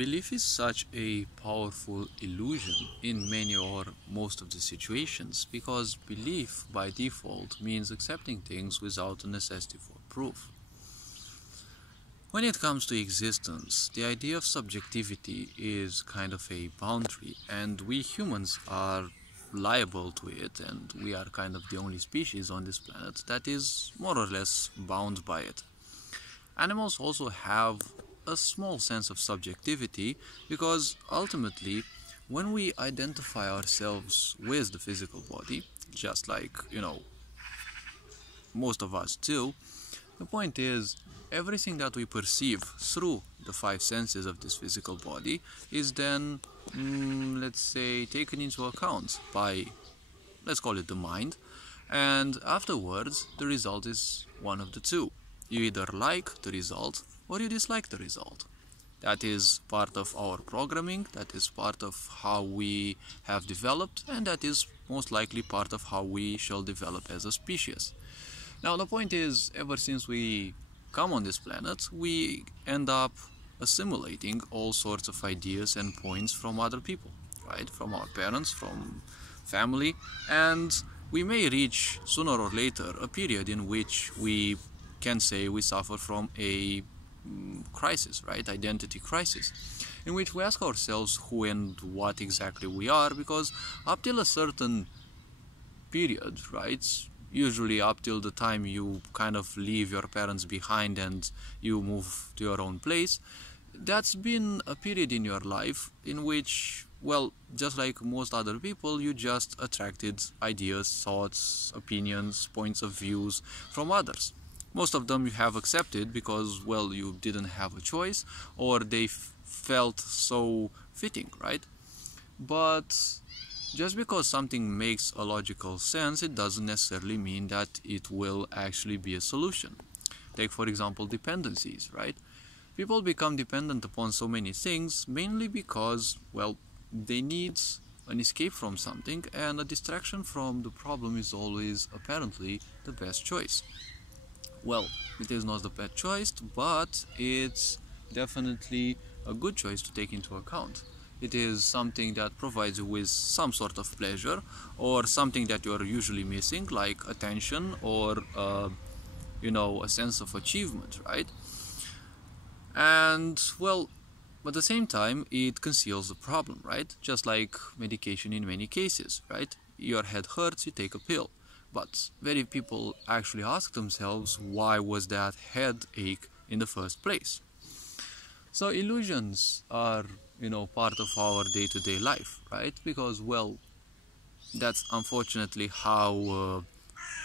Belief is such a powerful illusion in many or most of the situations because belief by default means accepting things without a necessity for proof. When it comes to existence, the idea of subjectivity is kind of a boundary, and we humans are liable to it, and we are kind of the only species on this planet that is more or less bound by it. Animals also have a small sense of subjectivity because ultimately, when we identify ourselves with the physical body, just like, most of us do, the point is, everything that we perceive through the five senses of this physical body is then, let's say, taken into account by, let's call it the mind, and afterwards the result is one of the two. You either like the result or you dislike the result. That is part of our programming, that is part of how we have developed, and that is most likely part of how we shall develop as a species. Now the point is, ever since we come on this planet, we end up assimilating all sorts of ideas and points from other people, right? From our parents, from family, and we may reach sooner or later a period in which we can say we suffer from a crisis, right? Identity crisis, in which we ask ourselves who and what exactly we are, because up till a certain period, right? Usually up till the time you kind of leave your parents behind and you move to your own place, that's been a period in your life in which, well, just like most other people, you just attracted ideas, thoughts, opinions, points of views from others. Most of them you have accepted because, well, you didn't have a choice, or they felt so fitting, right? But just because something makes a logical sense, it doesn't necessarily mean that it will actually be a solution. Take, for example, dependencies, right? People become dependent upon so many things mainly because, well, they need an escape from something, and a distraction from the problem is always apparently the best choice. Well, it is not the best choice, but it's definitely a good choice to take into account. It is something that provides you with some sort of pleasure, or something that you are usually missing, like attention or a sense of achievement, right? And, well, at the same time, it conceals the problem, right? Just like medication in many cases, right? Your head hurts, you take a pill. But very people actually ask themselves, why was that headache in the first place? So illusions are, part of our day-to-day life, right? Because, well, that's unfortunately how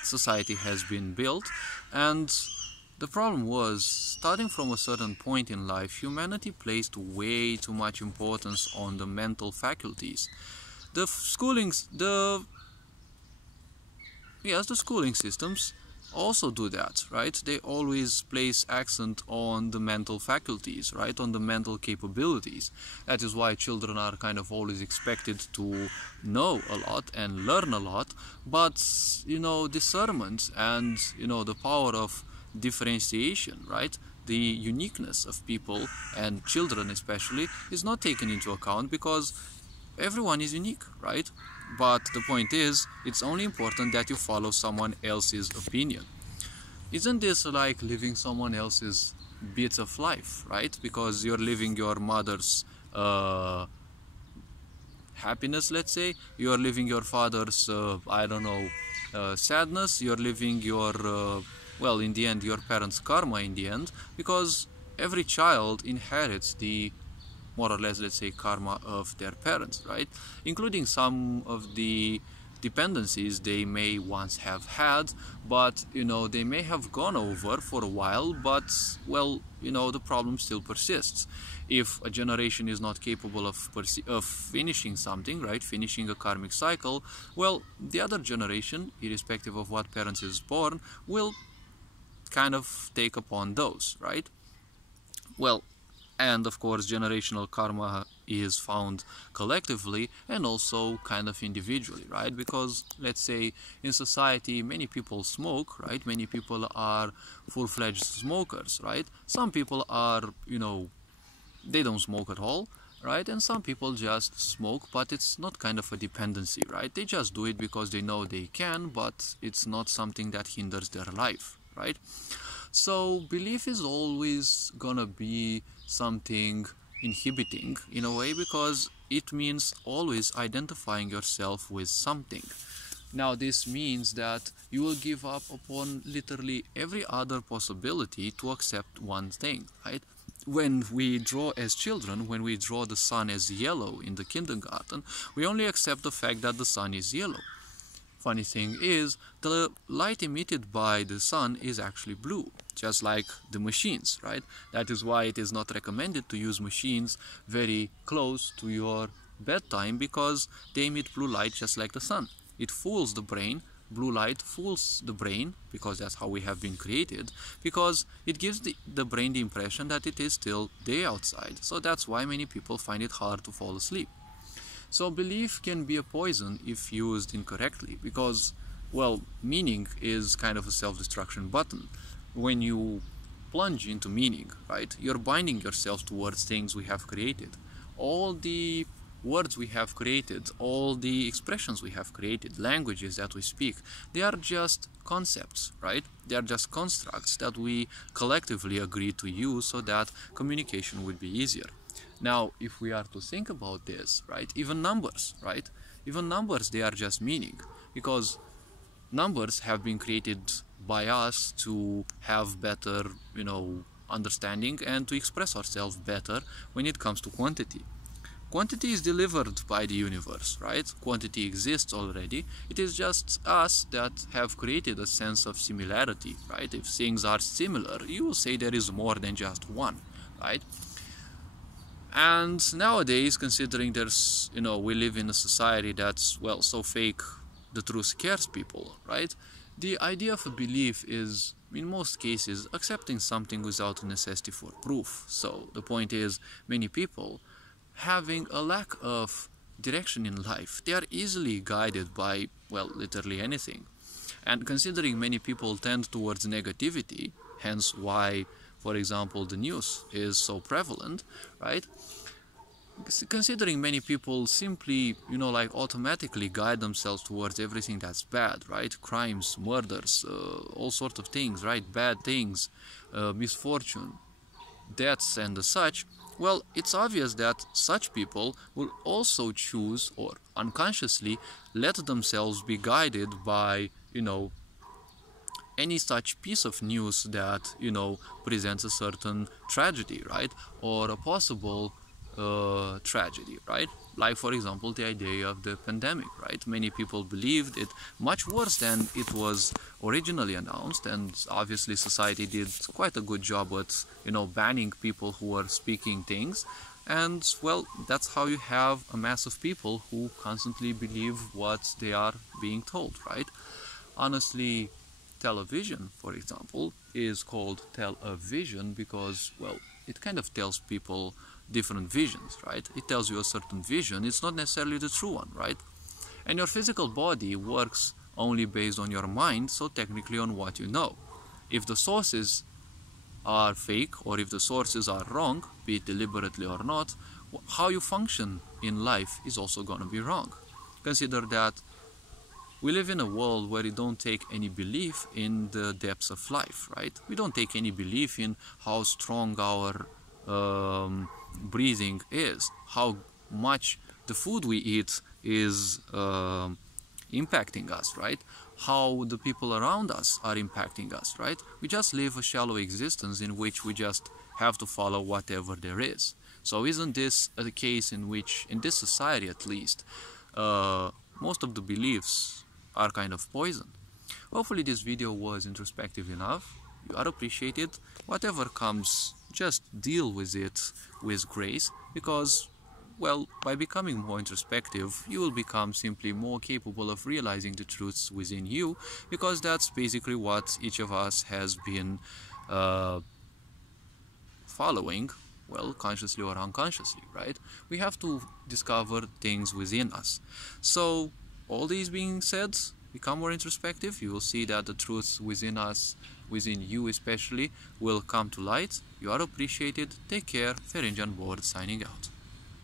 society has been built. And the problem was, starting from a certain point in life, humanity placed way too much importance on the mental faculties. The schooling systems also do that, right? They always place accent on the mental faculties, right? On the mental capabilities. That is why children are kind of always expected to know a lot and learn a lot, but, discernment and, the power of differentiation, right? The uniqueness of people, and children especially, is not taken into account because everyone is unique, right? But the point is, it's only important that you follow someone else's opinion. Isn't this like living someone else's bits of life, right? Because you're living your mother's happiness, let's say. You're living your father's, sadness. You're living your, in the end, your parents' karma in the end. Because every child inherits the, more or less, let's say, karma of their parents, right? Including some of the dependencies they may once have had, but, they may have gone over for a while, but, well, the problem still persists. If a generation is not capable of finishing something, right, finishing a karmic cycle, well, the other generation, irrespective of what parents is born, will kind of take upon those, right? Well, and of course generational karma is found collectively and also kind of individually, right? Because let's say in society many people smoke, right? Many people are full-fledged smokers, right? Some people are, they don't smoke at all, right? And some people just smoke, but it's not kind of a dependency, right? They just do it because they know they can, but it's not something that hinders their life, right? So belief is always gonna be something inhibiting in a way, because it means always identifying yourself with something. Now this means that you will give up upon literally every other possibility to accept one thing, right? When we draw as children, when we draw the sun as yellow in the kindergarten, we only accept the fact that the sun is yellow. Funny thing is, the light emitted by the sun is actually blue, just like the machines, right? That is why it is not recommended to use machines very close to your bedtime, because they emit blue light just like the sun. It fools the brain. Blue light fools the brain, because that's how we have been created, because it gives the brain the impression that it is still day outside. So that's why many people find it hard to fall asleep. So belief can be a poison if used incorrectly, because, well, meaning is kind of a self-destruction button. When you plunge into meaning, right, you're binding yourself towards things we have created. All the words we have created, all the expressions we have created, languages that we speak, they are just concepts, right? They are just constructs that we collectively agree to use so that communication would be easier. Now, if we are to think about this, right, even numbers, right? Even numbers, they are just meaning, because numbers have been created by us to have better, understanding and to express ourselves better when it comes to quantity. Quantity is delivered by the universe, right? Quantity exists already. It is just us that have created a sense of similarity, right? If things are similar, you will say there is more than just one, right? And nowadays, considering there's, we live in a society that's, well, so fake, the truth scares people, right? The idea of a belief is, in most cases, accepting something without a necessity for proof. So the point is, many people having a lack of direction in life, they are easily guided by, well, literally anything. And considering many people tend towards negativity, hence why, for example, the news is so prevalent, right? Considering many people simply, automatically guide themselves towards everything that's bad, right? Crimes, murders, all sorts of things, right? Bad things, misfortune, deaths and such. Well, it's obvious that such people will also choose, or unconsciously let themselves be guided by, any such piece of news that, presents a certain tragedy, right? Or a possible tragedy, right? Like, for example, the idea of the pandemic, right? Many people believed it much worse than it was originally announced, and obviously society did quite a good job at, banning people who were speaking things. And, well, that's how you have a mass of people who constantly believe what they are being told, right? Honestly, television, for example, is called television because, well, it kind of tells people different visions, right? It tells you a certain vision. It's not necessarily the true one, right? And your physical body works only based on your mind, so technically on what you know. If the sources are fake, or if the sources are wrong, be it deliberately or not, how you function in life is also going to be wrong. Consider that we live in a world where we don't take any belief in the depths of life, right? We don't take any belief in how strong our breathing is, how much the food we eat is impacting us, right? How the people around us are impacting us, right? We just live a shallow existence in which we just have to follow whatever there is. So isn't this a case in which, in this society at least, most of the beliefs are kind of poison? Hopefully this video was introspective enough. You are appreciated. Whatever comes, just deal with it with grace, because, well, by becoming more introspective, you will become simply more capable of realizing the truths within you, because that's basically what each of us has been following, well, consciously or unconsciously, right? We have to discover things within us. So, all these being said, become more introspective. You will see that the truths within us within you especially will come to light. You are appreciated. Take care. Ferengian Board signing out.